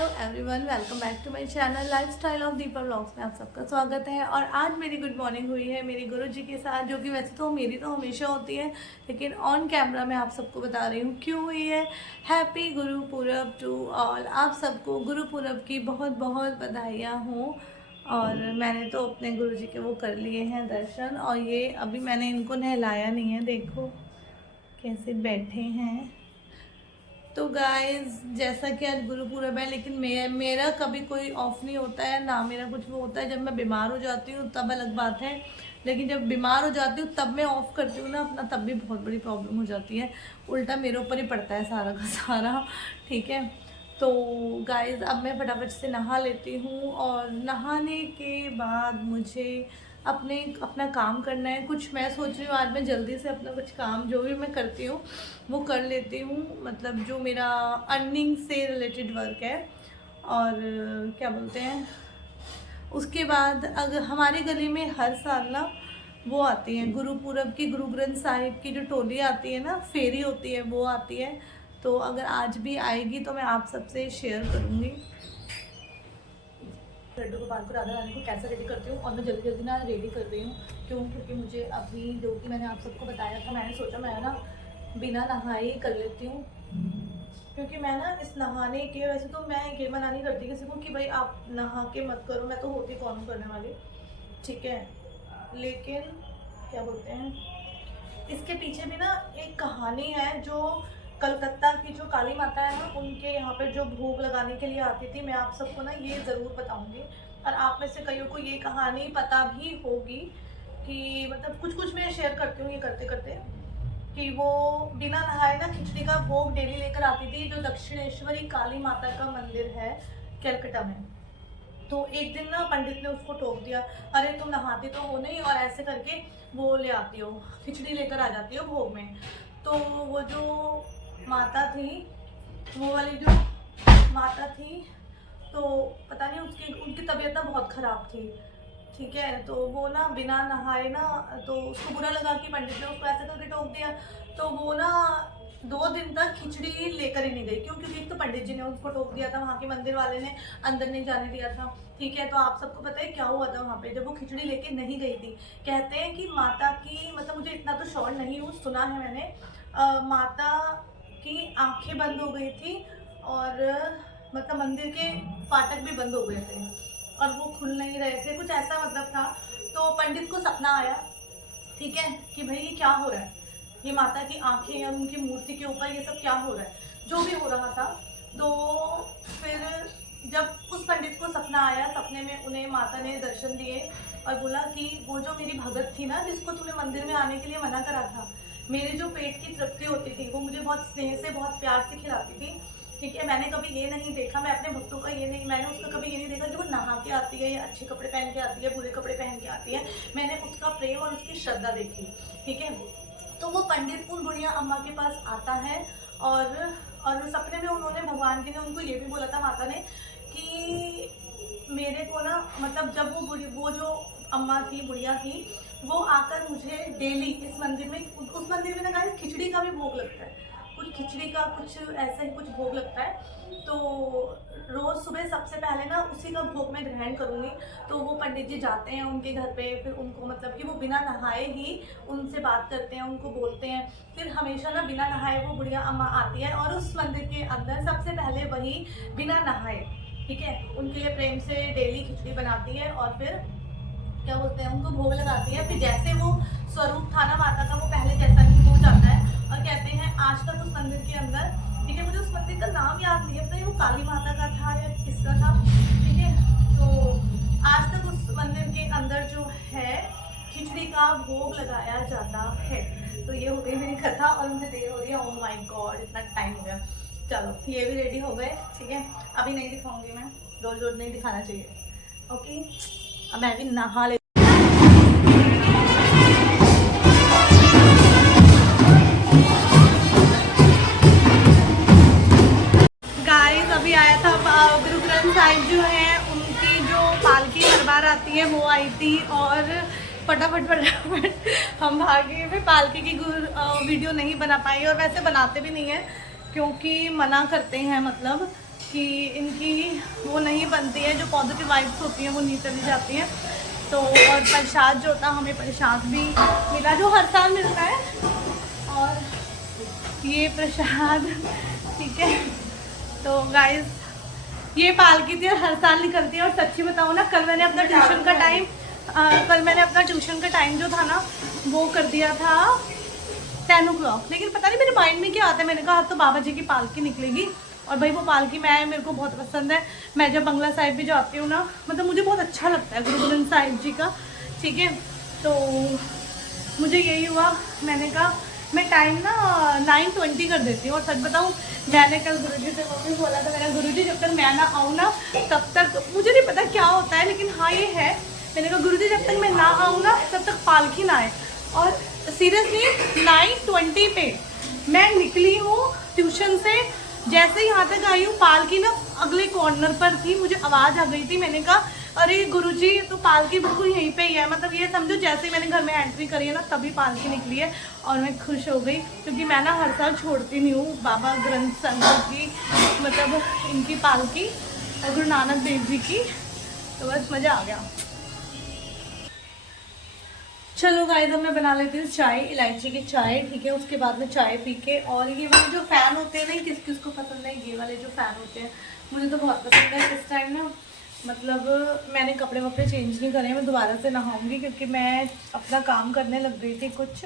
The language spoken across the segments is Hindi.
Hello everyone, welcome back to my channel lifestyle of Deepa vlogs में आप सबका स्वागत है। और आज मेरी गुड मॉर्निंग हुई है मेरे गुरु जी के साथ, जो कि वैसे तो मेरी तो हमेशा होती है, लेकिन ऑन कैमरा मैं आप सबको बता रही हूँ क्यों हुई है। हैप्पी गुरु पूरब टू ऑल। आप सबको गुरु पूरब की बहुत बहुत बधाइयाँ हों। और मैंने तो अपने गुरु जी के वो कर लिए हैं दर्शन, और ये अभी मैंने इनको नहलाया नहीं है, देखो कैसे बैठे हैं। तो गाइस, जैसा कि आज गुरुपूरब है, लेकिन मेरा कभी कोई ऑफ नहीं होता है ना, मेरा कुछ वो होता है। जब मैं बीमार हो जाती हूँ तब अलग बात है, लेकिन जब बीमार हो जाती हूँ तब मैं ऑफ करती हूँ ना अपना, तब भी बहुत बड़ी प्रॉब्लम हो जाती है। उल्टा मेरे ऊपर ही पड़ता है सारा का सारा। ठीक है, तो गाइस अब मैं फटाफट से नहा लेती हूँ, और नहाने के बाद मुझे अपना काम करना है कुछ। मैं सोच रही हूँ आज मैं जल्दी से अपना कुछ काम जो भी मैं करती हूँ वो कर लेती हूँ, मतलब जो मेरा अर्निंग से रिलेटेड वर्क है। और क्या बोलते हैं, उसके बाद अगर हमारे गली में हर साल ना वो आती है गुरुपूरब की, गुरु ग्रंथ साहिब की जो टोली आती है ना, फेरी होती है, वो आती है। तो अगर आज भी आएगी तो मैं आप सबसे शेयर करूँगी लड्डू गोपाल को, राधा रानी को कैसे रेडी करती हूँ। और मैं जल्दी जल्दी ना रेडी कर रही हूँ, क्योंकि मुझे अभी जो कि मैंने आप सबको बताया था, मैंने सोचा मैं ना बिना नहाए ही कर लेती हूँ। क्योंकि मैं ना इस नहाने के, वैसे तो मैं ये मना नहीं करती किसी को कि भाई आप नहा के मत करो, मैं तो होती कौन करने वाली, ठीक है। लेकिन क्या बोलते हैं, इसके पीछे भी ना एक कहानी है। जो कलकत्ता की जो काली माता है ना, उनके यहाँ पर जो भोग लगाने के लिए आती थी, मैं आप सबको ना ये ज़रूर बताऊँगी। और आप में से कईयों को ये कहानी पता भी होगी, कि मतलब कुछ कुछ मैं शेयर करती हूँ ये करते करते, कि वो बिना नहाए ना खिचड़ी का भोग डेली लेकर आती थी, जो दक्षिणेश्वरी काली माता का मंदिर है कलकत्ता में। तो एक दिन ना पंडित ने उसको टोक दिया, अरे तुम नहाती तो हो नहीं, और ऐसे करके वो ले आती हो, खिचड़ी लेकर आ जाती हो भोग में। तो वो जो माता थी, वो वाली जो माता थी, तो पता नहीं उनकी तबीयत ना बहुत ख़राब थी, ठीक है। तो वो ना बिना नहाए ना, तो उसको बुरा लगा कि पंडित ने उसको ऐसे करके टोक दिया। तो वो ना 2 दिन तक खिचड़ी लेकर ही नहीं गई। क्यों? क्योंकि एक तो पंडित जी ने उसको टोक दिया था, वहाँ के मंदिर वाले ने अंदर नहीं जाने दिया था, ठीक है। तो आप सबको पता है क्या हुआ था वहाँ पे, जब वो खिचड़ी लेके नहीं गई थी। कहते हैं कि माता की, मतलब मुझे इतना तो श्योर नहीं हूँ, सुना है मैंने, माता की आंखें बंद हो गई थी, और मतलब मंदिर के फाटक भी बंद हो गए थे, और वो खुल नहीं रहे थे, कुछ ऐसा मतलब था। तो पंडित को सपना आया, ठीक है, कि भाई ये क्या हो रहा है, ये माता की आंखें और उनकी मूर्ति के ऊपर ये सब क्या हो रहा है, जो भी हो रहा था। तो फिर जब उस पंडित को सपना आया, सपने में उन्हें माता ने दर्शन दिए और बोला कि वो जो मेरी भगत थी ना, जिसको तूने मंदिर में आने के लिए मना करा था, मेरे जो पेट की तृप्ति होती थी, वो मुझे बहुत स्नेह से बहुत प्यार से खिलाती थी, ठीक है। मैंने कभी ये नहीं देखा, मैं अपने भक्तों का ये नहीं, मैंने उसका कभी ये नहीं देखा कि वो नहा के आती है या अच्छे कपड़े पहन के आती है, बुरे कपड़े पहन के आती है। मैंने उसका प्रेम और उसकी श्रद्धा देखी, ठीक है। तो वो पंडित उन बुढ़िया अम्मा के पास आता है, और सपने में उन्होंने, भगवान जी ने उनको ये भी बोला था, माता ने, कि मेरे को ना, मतलब जब वो जो अम्मा थी, बुढ़िया थी, वो आकर मुझे डेली इस मंदिर में, उस मंदिर में ना गाइस खिचड़ी का भी भोग लगता है, कुछ खिचड़ी का कुछ ऐसा ही कुछ भोग लगता है। तो रोज़ सुबह सबसे पहले ना उसी का भोग मैं ग्रहण करूँगी। तो वो पंडित जी जाते हैं उनके घर पे, फिर उनको, मतलब कि वो बिना नहाए ही उनसे बात करते हैं, उनको बोलते हैं। फिर हमेशा ना बिना नहाए वो बुढ़िया अम्मा आती है, और उस मंदिर के अंदर सबसे पहले वही बिना नहाए, ठीक है, उनके लिए प्रेम से डेली खिचड़ी बनाती है, और फिर क्या बोलते हैं, उनको भोग लगाती है। फिर जैसे वो स्वरूप था ना माता का, वो पहले जैसा ही हो जाता है। और कहते हैं आज तक उस मंदिर के अंदर, ठीक है, मुझे उस मंदिर का नाम याद नहीं है, पता नहीं वो काली माता का था या किसका था, ठीक है। तो आज तक उस मंदिर के अंदर जो है खिचड़ी का भोग लगाया जाता है। तो ये हो गई मेरी कथा, और मुझे देर हो रही है, ओह माय गॉड इतना टाइम हो गया। चलो ये भी रेडी हो गए, ठीक है। अभी नहीं दिखाऊंगी मैं, रोज रोज नहीं दिखाना चाहिए, ओके। अब मैं भी नहा ले। गाइस अभी आया था गुरु ग्रंथ साहिब जो है, उनकी जो पालकी हर बार आती है वो आई थी, और फटाफट फटाफट हम भागे, फिर पालकी की वीडियो नहीं बना पाई, और वैसे बनाते भी नहीं है क्योंकि मना करते हैं, मतलब कि इनकी वो नहीं बनती है, जो पॉजिटिव वाइब्स होती हैं वो नहीं चली जाती हैं। तो और प्रसाद जो था, हमें प्रसाद भी मिला जो हर साल मिलता है, और ये प्रसाद ठीक है। तो गाइस ये पालकी थी और हर साल निकलती है। और सच्ची बताऊँ ना, कल मैंने अपना ट्यूशन का टाइम जो था ना वो कर दिया था 10 o'clock, लेकिन पता नहीं मेरे माइंड में क्या आता है, मैंने कहा अब तो बाबा जी की पालकी निकलेगी। और भाई वो पालकी मेरे को बहुत पसंद है। मैं जब बंगला साहिब भी जाती हूँ ना, मतलब मुझे बहुत अच्छा लगता है गुरु गोबिंद साहिब जी का, ठीक है। तो मुझे यही हुआ, मैंने कहा मैं टाइम ना 9:20 कर देती हूँ। और सच बताऊँ, मैंने कल गुरुजी से मम्मी बोला था, मैंने गुरुजी जब तक मैं ना आऊँ ना तब तक, मुझे नहीं पता क्या होता है, लेकिन हाँ ये है, मैंने कहा गुरुजी जब तक मैं ना आऊँ ना तब तक पालकी ना आए। और सीरियसली 9:20 पे मैं निकली हूँ ट्यूशन से। जैसे यहाँ तक आई हूँ, पालकी ना अगले कॉर्नर पर थी, मुझे आवाज़ आ गई थी। मैंने कहा अरे गुरुजी तो पालकी बिल्कुल यहीं पे ही है, मतलब ये समझो जैसे ही मैंने घर में एंट्री करी है ना तभी पालकी निकली है। और मैं खुश हो गई, क्योंकि मैं ना हर साल छोड़ती नहीं हूँ बाबा ग्रंथ साहिब की, मतलब इनकी पालकी और गुरु नानक देव जी की। तो बस मज़ा आ गया। चलो गाइस, अब मैं बना लेती हूँ चाय, इलायची की चाय, ठीक है। उसके बाद में चाय पी के, और ये वाले जो फ़ैन होते हैं ना, किस किस को पसंद है ये वाले जो फ़ैन होते हैं, मुझे तो बहुत पसंद है। इस टाइम ना मतलब मैंने कपड़े वपड़े चेंज नहीं करे, मैं दोबारा से नहाऊंगी, क्योंकि मैं अपना काम करने लग गई थी कुछ,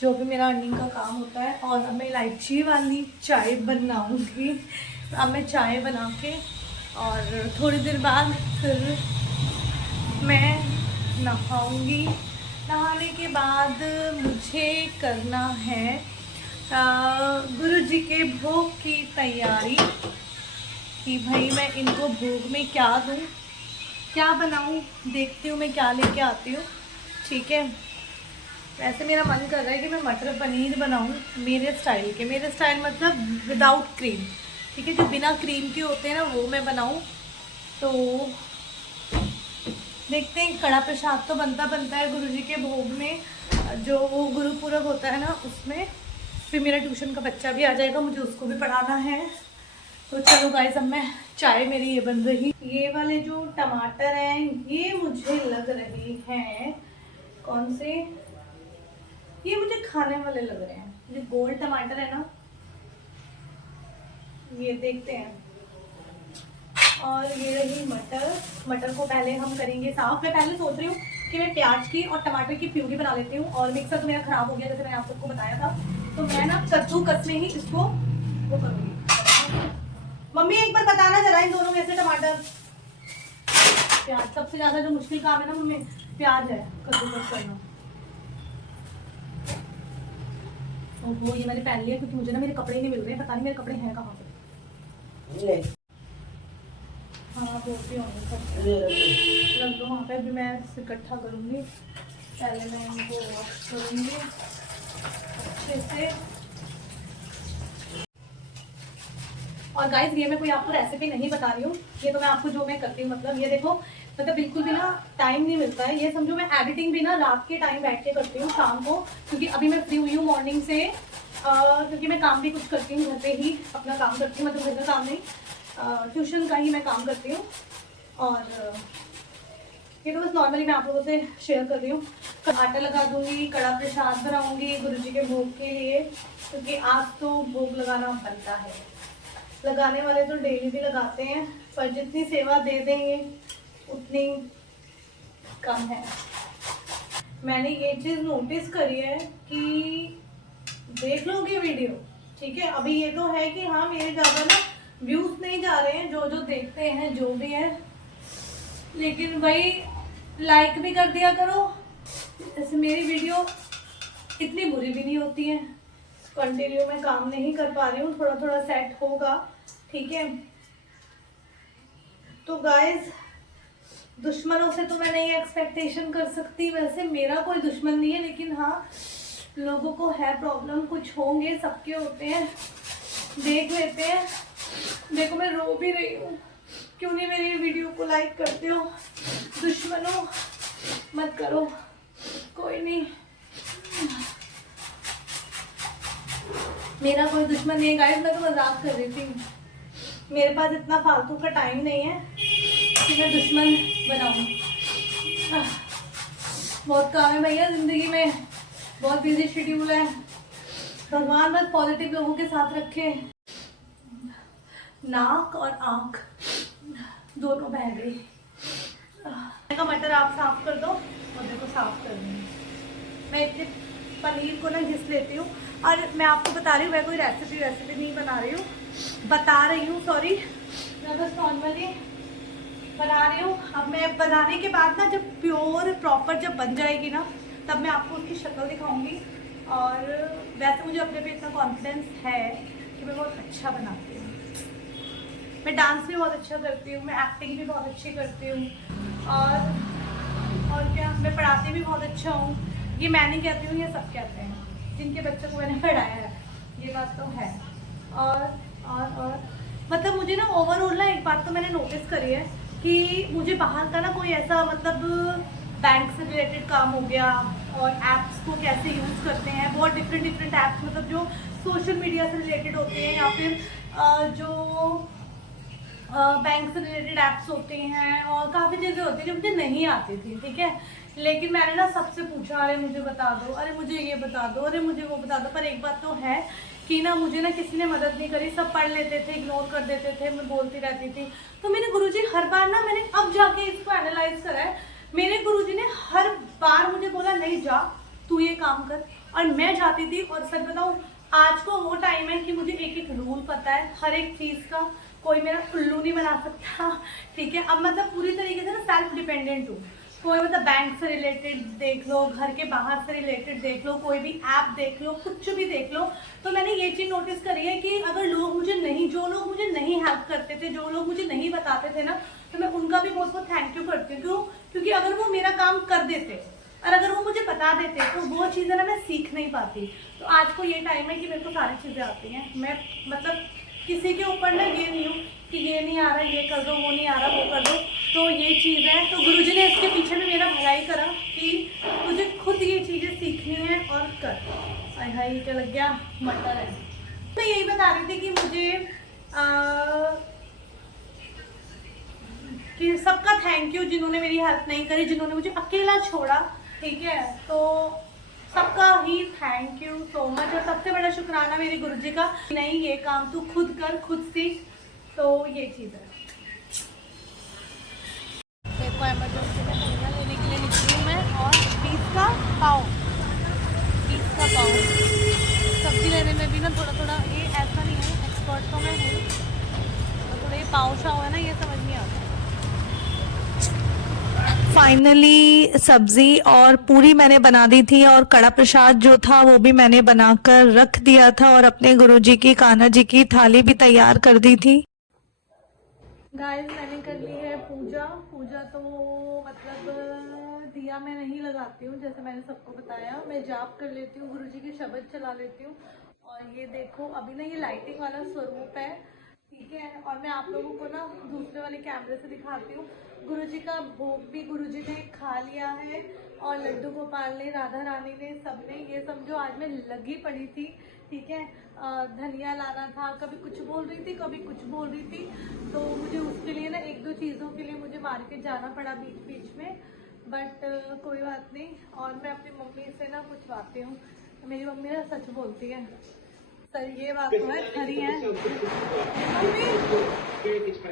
जो भी मेरा अर्निंग का काम होता है। और अब मैं इलायची वाली चाय बनाऊँगी। अब मैं चाय बना के और थोड़ी देर बाद फिर मैं नहाऊंगी। नहाने के बाद मुझे करना है गुरु जी के भोग की तैयारी, कि भाई मैं इनको भोग में क्या दूँ, क्या बनाऊँ, देखती हूँ मैं क्या लेके आती हूँ, ठीक है। वैसे मेरा मन कर रहा है कि मैं मटर पनीर बनाऊँ मेरे स्टाइल मतलब विदाउट क्रीम, ठीक है। जो बिना क्रीम के होते हैं ना वो मैं बनाऊँ। तो देखते हैं, कड़ा प्रसाद तो बनता है गुरुजी के भोग में, जो वो गुरुपुरब होता है ना उसमें। फिर मेरा ट्यूशन का बच्चा भी आ जाएगा, मुझे उसको भी पढ़ाना है। तो चलो गाइस, अब मैं चाय मेरी ये बन रही। ये वाले जो टमाटर हैं ये मुझे लग रहे हैं कौन से, ये मुझे खाने वाले लग रहे हैं, ये गोल टमाटर है ना, ये देखते हैं। और ये रही मटर को पहले हम करेंगे साफ। मैं पहले सोच रही हूँ कि मैं प्याज की और टमाटर की प्यूरी बना लेती हूँ, और मिक्सर तो मेरा खराब हो गया जैसे मैंने आप सबको बताया था, तो मैं ना कद्दूकस में ही इसको वो करूँगी। मम्मी एक बार बताना जरा इन दोनों में से टमाटर प्याज, सबसे ज्यादा जो मुश्किल काम है ना मम्मी प्याज है कद्दूकस करना। वो ये मैंने पहन लिया, क्योंकि मुझे ना मेरे कपड़े नहीं मिल रहे, पता नहीं मेरे कपड़े हैं कहाँ पे। हाँ बोलती हूँ रख दो वहाँ पे, भी मैं इकट्ठा करूँगी। पहले मैं इनको वॉश करूँगी अच्छे से। और गाइस ये मैं कोई आपको रेसिपी नहीं बता रही हूँ, ये तो मैं आपको जो मैं करती हूँ, मतलब ये देखो, मतलब बिल्कुल भी ना टाइम नहीं मिलता है। ये समझो मैं एडिटिंग भी ना रात के टाइम बैठ के करती हूँ, शाम को, क्योंकि अभी मैं फ्री हुई हूँ मॉर्निंग से, क्योंकि मैं काम भी कुछ करती हूँ घर पे ही, अपना काम करती हूँ, मतलब घर का काम नहीं, ट्यूशन का ही मैं काम करती हूँ। और ये तो बस नॉर्मली मैं आप लोगों से शेयर कर रही हूँ। आटा लगा दूंगी, कड़ा प्रसाद बनाऊंगी गुरुजी के भोग के लिए, क्योंकि आज तो भोग लगाना बनता है। लगाने वाले तो डेली भी लगाते हैं, पर जितनी सेवा दे देंगे उतनी कम है। मैंने ये चीज़ नोटिस करी है कि देख लोगे वीडियो, ठीक है, अभी ये तो है कि हाँ मेरे ज़्यादा ना व्यूज नहीं जा रहे हैं, जो देखते हैं जो भी है, लेकिन भाई लाइक भी कर दिया करो। जैसे मेरी वीडियो इतनी बुरी भी नहीं होती है, कंटिन्यू मैं काम नहीं कर पा रही हूँ, थोड़ा थोड़ा सेट होगा, ठीक है। तो गाइस दुश्मनों से तो मैं नहीं एक्सपेक्टेशन कर सकती, वैसे मेरा कोई दुश्मन नहीं है, लेकिन हाँ लोगों को है प्रॉब्लम, कुछ होंगे, सबके होते हैं, देख लेते हैं। देखो मैं रो भी रही हूँ, क्यों नहीं मेरी वीडियो को लाइक करते हो, दुश्मनों मत करो, कोई नहीं, मेरा कोई दुश्मन नहीं है गाइस, मैं तो मजाक कर रही थी। मेरे पास इतना फालतू का टाइम नहीं है कि मैं दुश्मन बनाऊँ। बहुत काम है भैया ज़िंदगी में, बहुत बिजी शेड्यूल है। भगवान बस पॉजिटिव लोगों के साथ रखे। नाक और आँख दोनों बह गई। का मटर आप साफ कर दो और देखो साफ कर दूँगी। मैं इतने पनीर को ना घिस लेती हूँ। और मैं आपको बता रही हूँ, मैं कोई रेसिपी नहीं बना रही हूँ, सॉरी, मैं बस नॉर्मली बना रही हूँ। अब मैं बनाने के बाद ना जब प्योर प्रॉपर जब बन जाएगी ना, तब मैं आपको उसकी शक्ल दिखाऊंगी। और वैसे मुझे अपने पे इतना कॉन्फिडेंस है कि मैं बहुत अच्छा बनाती हूँ। मैं डांस भी बहुत अच्छा करती हूँ, मैं एक्टिंग भी बहुत अच्छी करती हूँ, और क्या, मैं पढ़ाती भी बहुत अच्छा हूँ। ये मैं नहीं कहती हूँ, ये सब कहते हैं जिनके बच्चों को मैंने पढ़ाया है, ये बात तो है। और मतलब मुझे ना ओवरऑल ना एक बात तो मैंने नोटिस करी है कि मुझे बाहर का ना कोई ऐसा मतलब बैंक से रिलेटेड काम हो गया, और एप्स को कैसे यूज़ करते हैं, बहुत डिफरेंट एप्स, मतलब जो सोशल मीडिया से रिलेटेड होते हैं, या फिर जो बैंक से रिलेटेड ऐप्स होते हैं, और काफ़ी चीज़ें होती हैं जो मुझे नहीं आती थी, ठीक है। लेकिन मैंने ना सबसे पूछा, अरे मुझे बता दो, अरे मुझे ये बता दो, अरे मुझे वो बता दो। पर एक बात तो है कि ना मुझे ना किसी ने मदद नहीं करी, सब पढ़ लेते थे, इग्नोर कर देते थे, मैं बोलती रहती थी। तो मेरे गुरुजी हर बार ना, मैंने अब जाके इसको एनालाइज करा है, मेरे गुरुजी ने हर बार मुझे बोला नहीं जा तू ये काम कर, और मैं जाती थी। और सच बताऊँ, आज को वो टाइम है कि मुझे एक एक रूल पता है हर एक चीज़ का, कोई मेरा उल्लू नहीं बना सकता, ठीक है। अब मतलब पूरी तरीके से ना सेल्फ डिपेंडेंट हूँ। कोई मतलब बैंक से रिलेटेड देख लो, घर के बाहर से रिलेटेड देख लो, कोई भी ऐप देख लो, कुछ भी देख लो, तो मैंने ये चीज़ नोटिस करी है कि अगर लोग मुझे नहीं, जो लोग मुझे नहीं हेल्प करते थे, जो लोग मुझे नहीं बताते थे ना, तो मैं उनका भी बहुत बहुत थैंक यू करती हूँ। क्यों? क्योंकि अगर वो मेरा काम कर देते और अगर वो मुझे बता देते तो वो चीज़ें ना मैं सीख नहीं पाती। तो आज को ये टाइम है कि मेरे को सारी चीज़ें आती हैं। मैं मतलब किसी के ऊपर ना ये नहीं हूँ कि ये नहीं आ रहा ये कर दो, वो नहीं आ रहा वो कर दो। तो ये चीज़ है, तो गुरुजी ने इसके पीछे भी मेरा भलाई करा कि तुझे खुद ये चीज़ें सीखनी है और कर। हाय हाय, क्या लग गया, मटर है। मैं यही बता रही थी कि मुझे कि सबका थैंक यू जिन्होंने मेरी हेल्प नहीं करी, जिन्होंने मुझे अकेला छोड़ा, ठीक है। तो सबका ही थैंक यू सो मच। और सबसे बड़ा शुक्राना मेरे गुरुजी का, नहीं ये काम तू खुद कर, खुद सीख। तो ये चीज़ है। देखो इमरजेंसी में धनिया लेने के लिए निकली हूँ मैं, और 20 का पाव, 20 का पाव। सब्जी लेने में भी ना थोड़ा थोड़ा, ये ऐसा नहीं है एक्सपर्ट तो मैं हूँ, तो थोड़ा ये पाव शाव है ना, ये समझ नहीं आता। फाइनली सब्जी और पूरी मैंने बना दी थी, और कड़ा प्रसाद जो था वो भी मैंने बनाकर रख दिया था, और अपने गुरुजी की, कान्हा जी की थाली भी तैयार कर दी थी। गाइस मैंने कर ली है पूजा। पूजा तो मतलब दिया मैं नहीं लगाती हूँ, जैसे मैंने सबको बताया, मैं जाप कर लेती हूँ, गुरुजी के शब्द चला लेती हूँ। और ये देखो अभी ना ये लाइटिंग वाला स्वरूप है, ठीक है। और मैं आप लोगों को ना दूसरे वाले कैमरे से दिखाती हूँ। गुरुजी का भोग भी गुरुजी ने खा लिया है, और लड्डू गोपाल ने, राधा रानी ने, सबने, ये समझो आज मैं लगी पड़ी थी, ठीक है। धनिया लाना था, कभी कुछ बोल रही थी, कभी कुछ बोल रही थी, तो मुझे उसके लिए ना एक दो चीज़ों के लिए मुझे मार्केट जाना पड़ा बीच बीच में, बट कोई बात नहीं। और मैं अपनी मम्मी से ना पूछवाती हूँ, मेरी मम्मी ना सच बोलती है, सर ये बात तो है, खरी है मम्मी।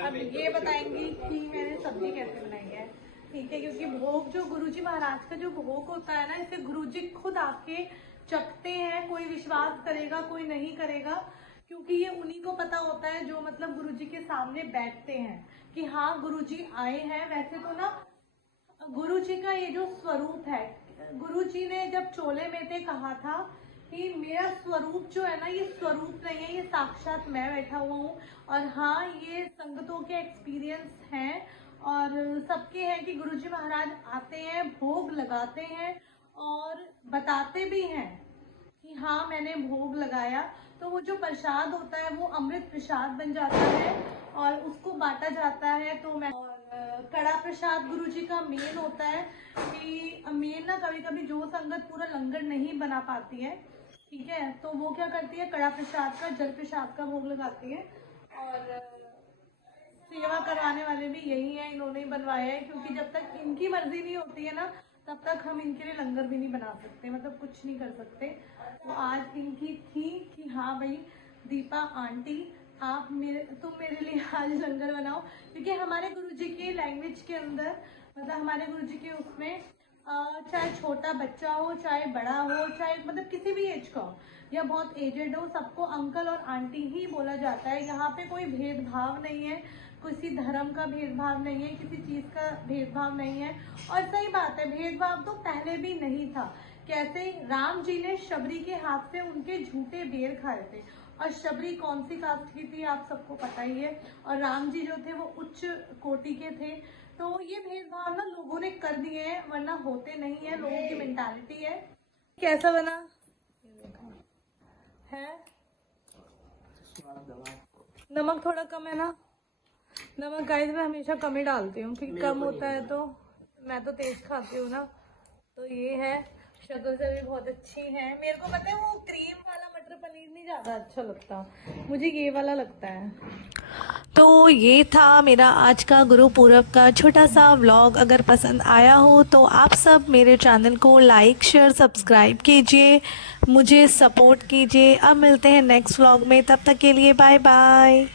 अब ये बताएंगी कि मैंने सब्जी कैसे बनाई है, ठीक है। क्योंकि भोग जो गुरुजी महाराज का जो भोग होता है ना, इसे गुरुजी खुद आके चखते हैं, कोई विश्वास करेगा कोई नहीं करेगा, क्योंकि ये उन्हीं को पता होता है जो मतलब गुरुजी के सामने बैठते हैं कि हाँ गुरुजी आए हैं। वैसे तो ना गुरुजी का ये जो स्वरूप है, गुरुजी ने जब चोले में थे कहा था कि मेरा स्वरूप जो है ना, ये स्वरूप नहीं है, ये साक्षात मैं बैठा हुआ हूँ। और हाँ, ये संगतों के एक्सपीरियंस हैं, और सबके हैं कि गुरुजी महाराज आते हैं, भोग लगाते हैं, और बताते भी हैं कि हाँ मैंने भोग लगाया। तो वो जो प्रसाद होता है वो अमृत प्रसाद बन जाता है, और उसको बांटा जाता है। तो मैं, और कड़ा प्रसाद गुरुजी का मेन होता है कि मेन ना, कभी कभी जो संगत पूरा लंगर नहीं बना पाती है, ठीक है, तो वो क्या करती है, कड़ा प्रसाद का, जल प्रसाद का भोग लगाती है। और सेवा करवाने वाले भी यही हैं, इन्होंने ही बनवाया है, क्योंकि जब तक इनकी मर्जी नहीं होती है ना तब तक हम इनके लिए लंगर भी नहीं बना सकते, मतलब कुछ नहीं कर सकते। तो आज इनकी थी कि हाँ भाई दीपा आंटी तुम मेरे लिए आज लंगर बनाओ, क्योंकि हमारे गुरुजी के लैंग्वेज के अंदर, मतलब हमारे गुरुजी के उसमें चाहे छोटा बच्चा हो, चाहे बड़ा हो, चाहे मतलब किसी भी एज का हो या बहुत एजेड हो, सबको अंकल और आंटी ही बोला जाता है। यहाँ पे कोई भेदभाव नहीं है, किसी धर्म का भेदभाव नहीं है, किसी चीज़ का भेदभाव नहीं है। और सही बात है, भेदभाव तो पहले भी नहीं था। कैसे राम जी ने शबरी के हाथ से उनके झूठे बेर खाए थे, और शबरी कौन सी कास्ट की थी आप सबको पता ही है, और राम जी जो थे वो उच्च कोटि के थे। तो ये भेदभाव ना लोगों ने कर दिए हैं, वरना होते नहीं है, लोगों की मेंटालिटी है। कैसा बना है? नमक थोड़ा कम है ना? नमक गाइस मैं हमेशा कम ही डालती हूँ, क्योंकि कम होता है तो मैं तो तेज खाती हूँ ना। तो ये है, शक्ल से भी बहुत अच्छी है। मेरे को पता है वो क्रीम वाला मटर पनीर नहीं ज़्यादा अच्छा लगता, मुझे ये वाला लगता है। तो ये था मेरा आज का गुरु पूरब का छोटा सा व्लॉग। अगर पसंद आया हो तो आप सब मेरे चैनल को लाइक शेयर सब्सक्राइब कीजिए, मुझे सपोर्ट कीजिए। अब मिलते हैं नेक्स्ट व्लॉग में, तब तक के लिए बाय बाय।